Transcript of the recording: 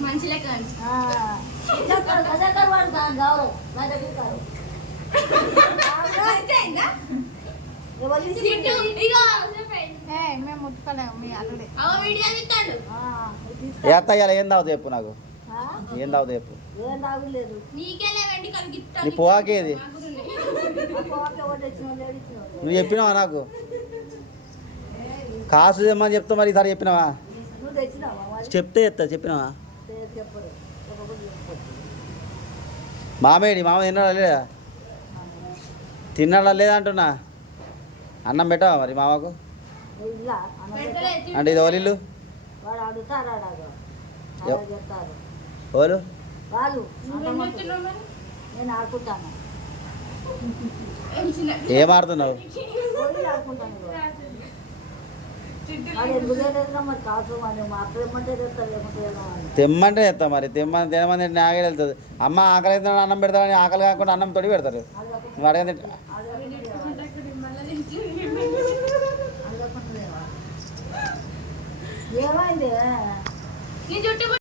మంచి లెక్క మేము ముట్టుకోలేము మీ అల్లుడే ఏం తాగుతావు చెప్పు నాకు ఏం తాగుతావు చెప్పు నీ పోవాకేది నువ్వు చెప్పినావా నాకు కాసు తెమ్మని చెప్తా మరి ఈసారి చెప్పినావా చెప్తే చెప్తా చెప్పినావా మామేడి మామ తిన్నాడా లేదా తిన్నాడా లేదా అంటున్నా అన్నం పెట్టావా మరి మామకు అంటే ఇది ఎవరిల్లు ఎవరు ఏం ఆడుతున్నావు తెమ్మంటే తెస్తా మరి తెమ్మని నాగే వెళ్తుంది అమ్మ ఆకలి అయితే అన్నం పెడతాడని ఆకలి కాకుండా అన్నం తొడి పెడతారు నువ్వు అడగండి ఏమైంది